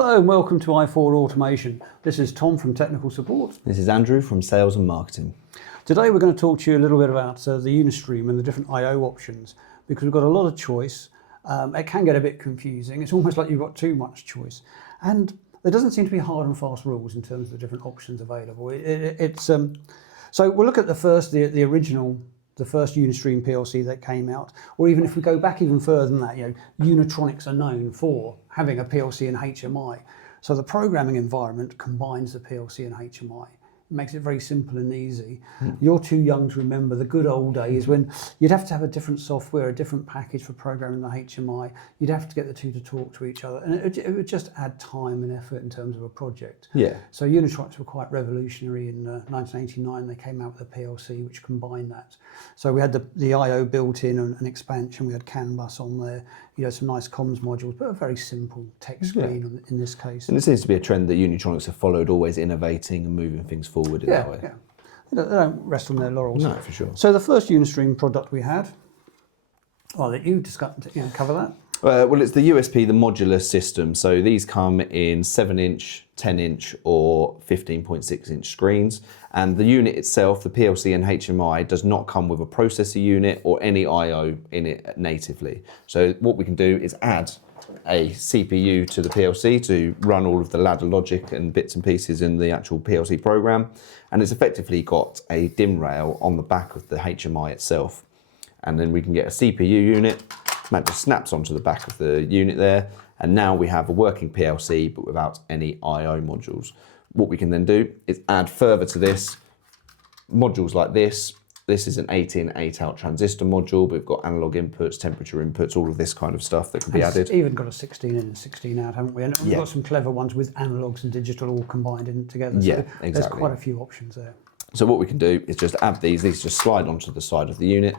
Hello and welcome to i4 Automation. This is Tom from Technical Support. This is Andrew from Sales and Marketing. Today we're going to talk to you a little bit about the Unistream and the different I/O options, because we've got a lot of choice. It can get a bit confusing. It's almost like you've got too much choice. And there doesn't seem to be hard and fast rules in terms of the different options available. So we'll look at the first Unistream PLC that came out, or even if we go back even further than that, Unitronics are known for having a PLC and HMI. So the programming environment combines the PLC and HMI. It makes it very simple and easy. You're too young to remember the good old days when you'd have to have a different software, a different package for programming the HMI. You'd have to get the two to talk to each other, and it would just add time and effort in terms of a project. Yeah. So Unitronics were quite revolutionary in 1989. They came out with a PLC which combined that. So we had the I/O built-in and expansion. We had CAN bus on there. Some nice comms modules, but a very simple text screen in this case. And it seems to be a trend that Unitronics have followed, always innovating and moving things forward in that way. Yeah. They don't rest on their laurels. No, for sure. So the first Unistream product we had, that you discussed, cover that. Well, it's the USP, the modular system. So these come in 7-inch, 10-inch or 15.6-inch screens. And the unit itself, the PLC and HMI, does not come with a processor unit or any I/O in it natively. So what we can do is add a CPU to the PLC to run all of the ladder logic and bits and pieces in the actual PLC program. And it's effectively got a DIN rail on the back of the HMI itself. And then we can get a CPU unit. That just snaps onto the back of the unit there. And now we have a working PLC, but without any I/O modules. What we can then do is add further to this modules like this. This is an 8-in, 8-out transistor module. We've got analog inputs, temperature inputs, all of this kind of stuff that can be added. It's even got a 16-in and 16-out, haven't we? And we've got some clever ones with analogs and digital all combined in together. Yeah, so exactly. There's quite a few options there. So what we can do is just add these. These just slide onto the side of the unit,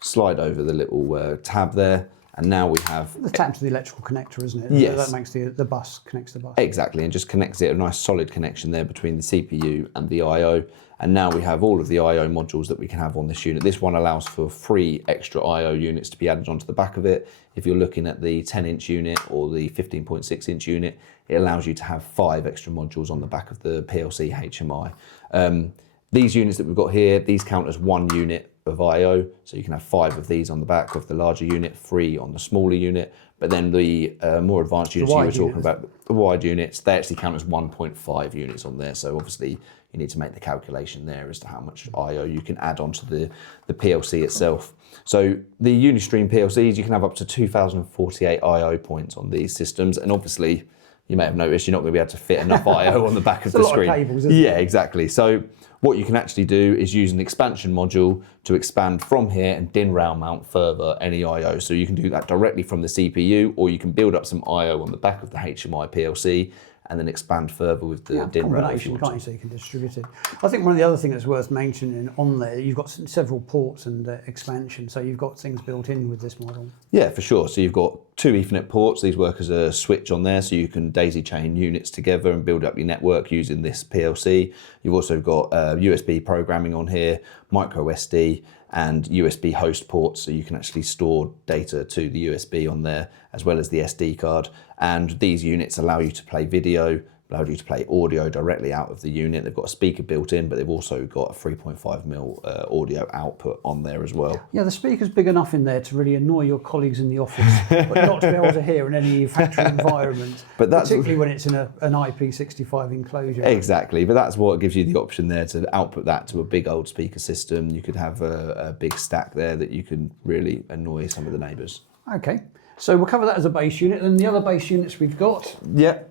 slide over the little tab there, and now we have... The tab to the electrical connector, isn't it? Yes. That makes the bus, connects the bus. Exactly, and just connects it, a nice solid connection there between the CPU and the I/O. And now we have all of the I/O modules that we can have on this unit. This one allows for 3 extra I/O units to be added onto the back of it. If you're looking at the 10-inch unit or the 15.6-inch unit, it allows you to have 5 extra modules on the back of the PLC HMI. These units that we've got here, these count as 1 unit of I/O, so you can have 5 of these on the back of the larger unit, 3 on the smaller unit. But then the more advanced units you were talking about, the wide units, they actually count as 1.5 units on there. So obviously you need to make the calculation there as to how much I/O you can add onto the PLC itself. So the Unistream PLCs, you can have up to 2,048 I/O points on these systems, and obviously you may have noticed you're not going to be able to fit enough I/O on the back of the screen. It's a lot of cables, isn't it? Yeah, exactly. So what you can actually do is use an expansion module to expand from here and DIN rail mount further any I/O. So you can do that directly from the CPU, or you can build up some I/O on the back of the HMI PLC and then expand further with the DIN rail. Combination, can't you, so you can distribute it. I think one of the other things that's worth mentioning on there, you've got several ports and expansion, so you've got things built in with this model. Yeah, for sure. So you've got 2 Ethernet ports. These work as a switch on there, so you can daisy chain units together and build up your network using this PLC. You've also got USB programming on here, micro SD, and USB host ports, so you can actually store data to the USB on there, as well as the SD card. And these units allow you to play video, allow you to play audio directly out of the unit. They've got a speaker built in, but they've also got a 3.5mm audio output on there as well. Yeah, the speaker's big enough in there to really annoy your colleagues in the office, but not to be able to hear in any factory environment, but particularly when it's in an IP65 enclosure. Exactly, but that's what gives you the option there to output that to a big old speaker system. You could have a big stack there that you can really annoy some of the neighbours. Okay, so we'll cover that as a base unit, and the other base units we've got. Yep.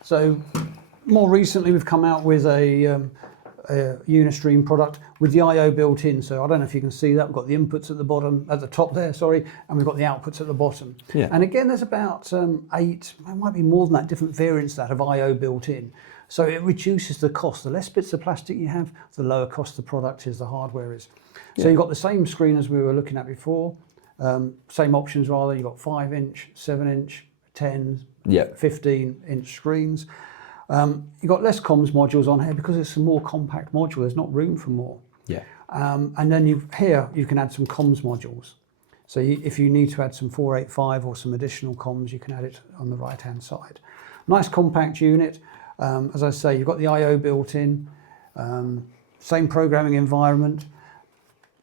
So more recently we've come out with a Unistream product with the I/O built in. So I don't know if you can see that. We've got the inputs at the top there, and we've got the outputs at the bottom. Yeah. And again, there's about 8, it might be more than that, different variants that have I/O built in. So it reduces the cost. The less bits of plastic you have, the lower cost the product is, the hardware is. So you've got the same screen as we were looking at before, same options rather. You've got 5-inch, 7-inch, 10, 15-inch screens. You've got less comms modules on here because it's a more compact module. There's not room for more. Yeah. And then here you can add some comms modules. So if you need to add some 485 or some additional comms, you can add it on the right-hand side. Nice compact unit. As I say, you've got the I/O built in, same programming environment.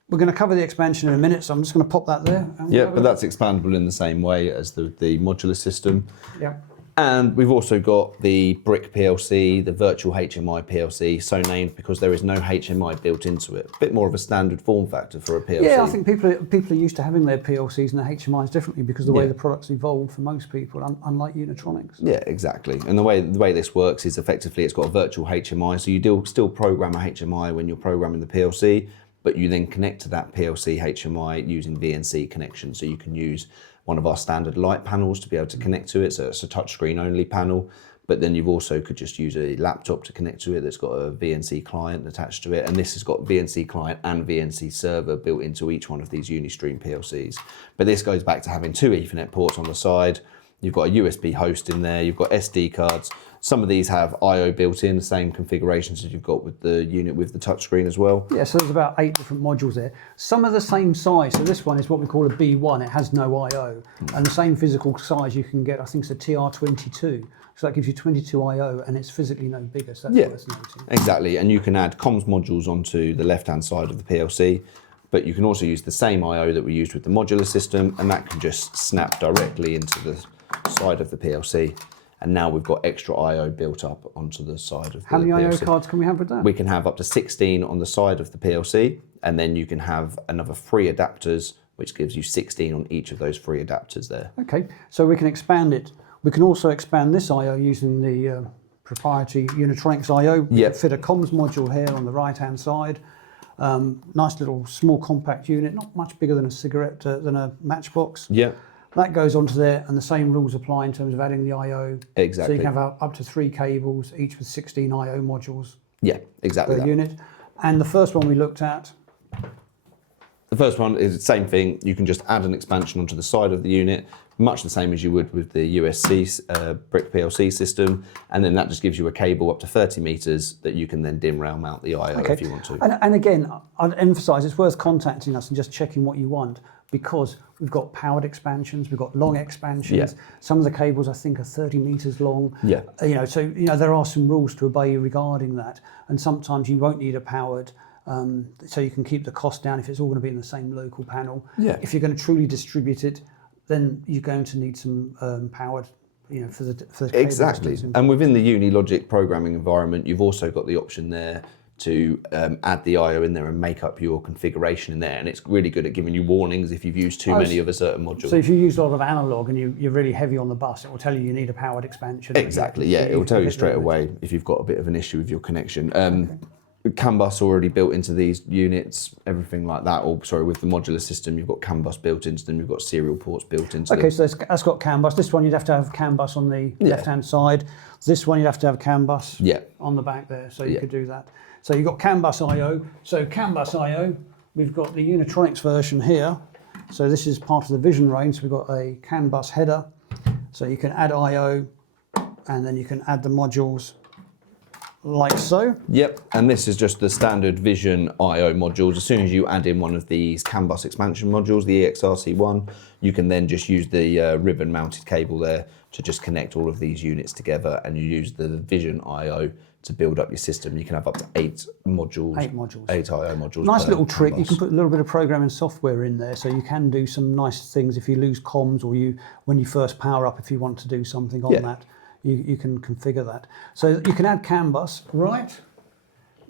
We're going to cover the expansion in a minute, so I'm just going to pop that there. Yeah, but that's expandable in the same way as the modular system. Yeah. And we've also got the brick PLC, the virtual HMI PLC, so named because there is no HMI built into it. A bit more of a standard form factor for a PLC. Yeah, I think people are used to having their PLCs and their HMIs differently because the way the product's evolved for most people, unlike Unitronics. Yeah, exactly. And the way this works is effectively it's got a virtual HMI, so you still program a HMI when you're programming the PLC, but you then connect to that PLC HMI using VNC connection. So you can use one of our standard light panels to be able to connect to it. So it's a touchscreen only panel, but then you've also could just use a laptop to connect to it that's got a VNC client attached to it. And this has got VNC client and VNC server built into each one of these Unistream PLCs. But this goes back to having 2 Ethernet ports on the side. You've got a USB host in there, you've got SD cards. Some of these have I/O built in, the same configurations as you've got with the unit with the touchscreen as well. Yeah, so there's about 8 different modules there. Some are the same size. So this one is what we call a B1. It has no I/O. And the same physical size you can get, I think it's a TR22. So that gives you 22 I/O and it's physically no bigger. So that's worth noting. Exactly. And you can add comms modules onto the left-hand side of the PLC. But you can also use the same I/O that we used with the modular system, and that can just snap directly into the side of the PLC. And now we've got extra I/O built up onto the side of the PLC. How many I/O cards can we have with that? We can have up to 16 on the side of the PLC, and then you can have another 3 adapters, which gives you 16 on each of those 3 adapters there. Okay, so we can expand it. We can also expand this I/O using the proprietary Unitronics I/O. We can fit a comms module here on the right-hand side. Nice little small compact unit, not much bigger than a cigarette, than a matchbox. Yeah. That goes onto there, and the same rules apply in terms of adding the I/O. Exactly. So you can have up to 3 cables, each with 16 I/O modules Yeah, exactly. per unit. And the first one we looked at. The first one is the same thing. You can just add an expansion onto the side of the unit, much the same as you would with the USC brick PLC system, and then that just gives you a cable up to 30 meters that you can then DIN rail mount the I/O if you want to. And again, I'd emphasize it's worth contacting us and just checking what you want, because we've got powered expansions, we've got long expansions. Some of the cables I think are 30 meters long. Yeah. So there are some rules to obey regarding that, and sometimes you won't need a powered. So you can keep the cost down if it's all going to be in the same local panel. Yeah. If you're going to truly distribute it, then you're going to need some powered, for the cable. Exactly. And within the Unilogic programming environment, you've also got the option there to add the I/O in there and make up your configuration in there. And it's really good at giving you warnings if you've used too many of a certain module. So if you use a lot of analog and you're really heavy on the bus, it will tell you need a powered expansion. Exactly, yeah. It will tell you straight away if you've got a bit of an issue with your connection. CAN bus already built into these units, everything like that. Or sorry, with the modular system, you've got CAN bus built into them. You've got serial ports built into them. Okay, so that's got CAN bus. This one you'd have to have CAN bus on the left-hand side. This one you'd have to have CAN bus on the back there, so you could do that. So you've got CAN bus I/O. So CAN bus I/O, we've got the Unitronics version here. So this is part of the Vision range. So we've got a CAN bus header. So you can add I/O, and then you can add the modules like so. Yep, and this is just the standard Vision I/O modules. As soon as you add in one of these CAN bus expansion modules, the EXRC1, you can then just use the ribbon mounted cable there to just connect all of these units together, and you use the Vision I/O to build up your system. You can have up to 8 modules. 8 modules. 8 I/O modules. Nice little trick. You can put a little bit of programming software in there, so you can do some nice things if you lose comms, or when you first power up, if you want to do something on that. You can configure that. So you can add CAN bus, right?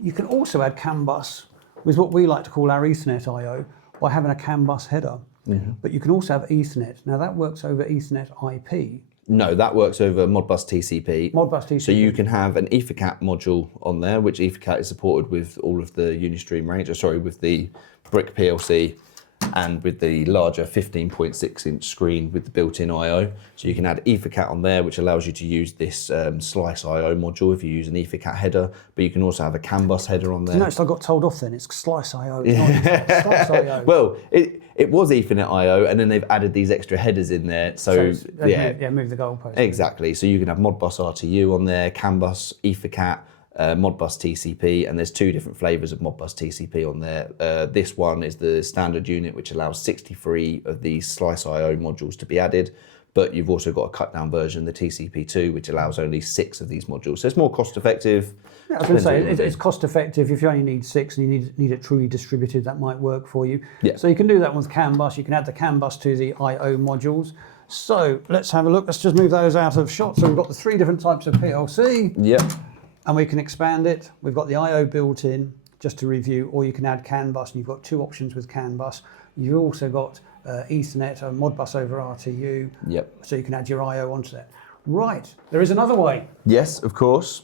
You can also add CAN bus with what we like to call our Ethernet I/O by having a CAN bus header. But you can also have Ethernet. Now that works over Ethernet IP. No, that works over Modbus TCP. Modbus TCP. So you can have an EtherCat module on there, which EtherCat is supported with all of the Unistream range, with the brick PLC and with the larger 15.6 inch screen with the built-in I/O. So you can add EtherCat on there, which allows you to use this Slice I/O module if you use an EtherCat header, but you can also have a CAN bus header on there. You noticed I got told off then, it's Slice I/O, it's not Slice I/O. Well, it was Ethernet I/O, and then they've added these extra headers in there. So move the goalpost. Exactly. So you can have Modbus RTU on there, CAN bus, EtherCat, Modbus TCP, and there's 2 different flavors of Modbus TCP on there. This one is the standard unit, which allows 63 of these Slice I-O modules to be added. But you've also got a cut down version, the TCP2, which allows only 6 of these modules. So it's more cost effective. Yeah, I was going to say, it's cost effective. If you only need 6 and you need it truly distributed, that might work for you. Yeah. So you can do that with CAN bus. You can add the CAN bus to the I/O modules. So let's have a look. Let's just move those out of shot. So we've got the 3 different types of PLC. Yep. And we can expand it. We've got the I/O built in, just to review, or you can add CAN bus, and you've got 2 options with CAN bus. You've also got Ethernet, or Modbus over RTU. Yep. So you can add your I/O onto that. Right, there is another way. Yes, of course.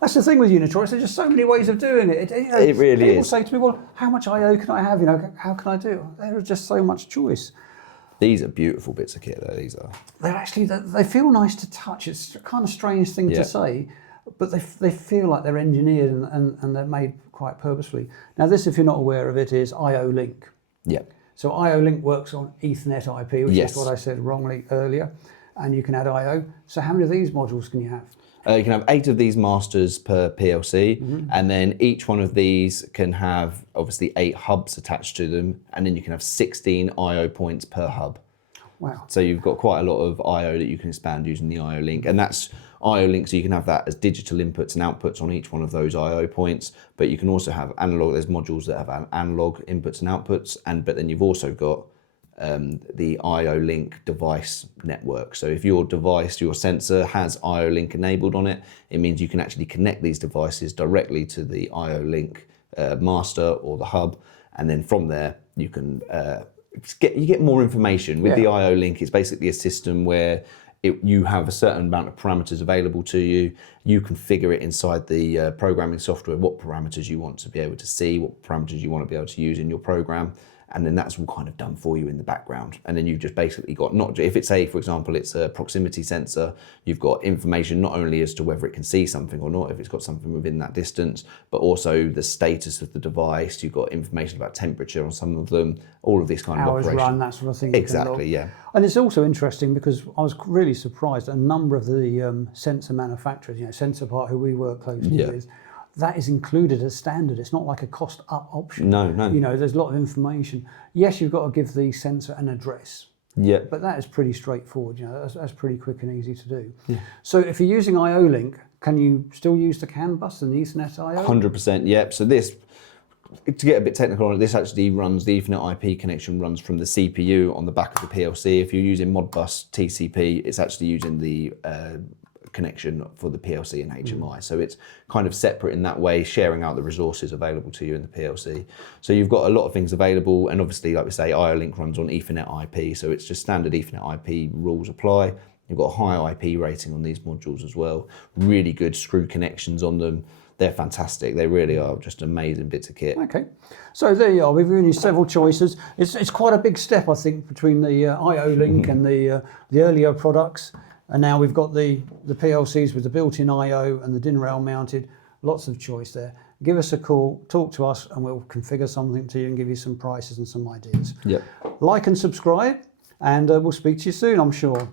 That's the thing with Unitronics. There's just so many ways of doing it. It really people is. say to me, "Well, how much I/O can I have? You know, how can I do it?" There is just so much choice. These are beautiful bits of kit, though. These are. They're actually they feel nice to touch. It's a kind of strange thing to say, but they feel like they're engineered and they're made quite purposefully. Now, this, if you're not aware of it, is I/O Link. Yeah. So I/O Link works on Ethernet IP, which Yes. is what I said wrongly earlier, and you can add I/O. So how many of these modules can you have? You can have 8 of these masters per PLC, and then each one of these can have obviously 8 hubs attached to them, and then you can have 16 I/O points per hub. Wow. So you've got quite a lot of I/O that you can expand using the I/O Link, and that's I/O Link, so you can have that as digital inputs and outputs on each one of those I/O points, but you can also have analog. There's modules that have analog inputs and outputs, but then you've also got the I/O Link device network. So if your device, your sensor has I/O Link enabled on it, it means you can actually connect these devices directly to the I/O Link master or the hub, and then from there you can get more information. With the I/O Link, it's basically a system where you have a certain amount of parameters available to you. You configure it inside the programming software, what parameters you want to be able to see, what parameters you want to be able to use in your program. And then that's all kind of done for you in the background. And then you've just basically got, not if it's for example, it's a proximity sensor, you've got information not only as to whether it can see something or not, if it's got something within that distance, but also the status of the device. You've got information about temperature on some of them, all of this kind of Hours operation. run, that sort of thing. Exactly, yeah. And it's also interesting because I was really surprised at a number of the sensor manufacturers, Sensor Part, who we work closely with, that is included as standard. It's not like a cost up option. No. There's a lot of information. Yes, you've got to give the sensor an address. Yeah. But that is pretty straightforward. That's pretty quick and easy to do. Yeah. So if you're using I/O Link, can you still use the CAN bus and the Ethernet I/O? 100%, yep. So this, to get a bit technical on it, this actually runs, the Ethernet IP connection runs from the CPU on the back of the PLC. If you're using Modbus TCP, it's actually using the connection for the PLC and HMI. So it's kind of separate in that way, sharing out the resources available to you in the PLC. So you've got a lot of things available, and obviously, like we say, I/O Link runs on Ethernet IP, so it's just standard Ethernet IP rules apply. You've got a high IP rating on these modules as well. Really good screw connections on them. They're fantastic. They really are just amazing bits of kit. Okay, so there you are. We've given you several choices. It's quite a big step, I think, between the I/O Link and the earlier products. And now we've got the PLCs with the built-in I/O and the DIN rail mounted. Lots of choice there. Give us a call, talk to us, and we'll configure something to you and give you some prices and some ideas. Yep. Like and subscribe, and we'll speak to you soon, I'm sure.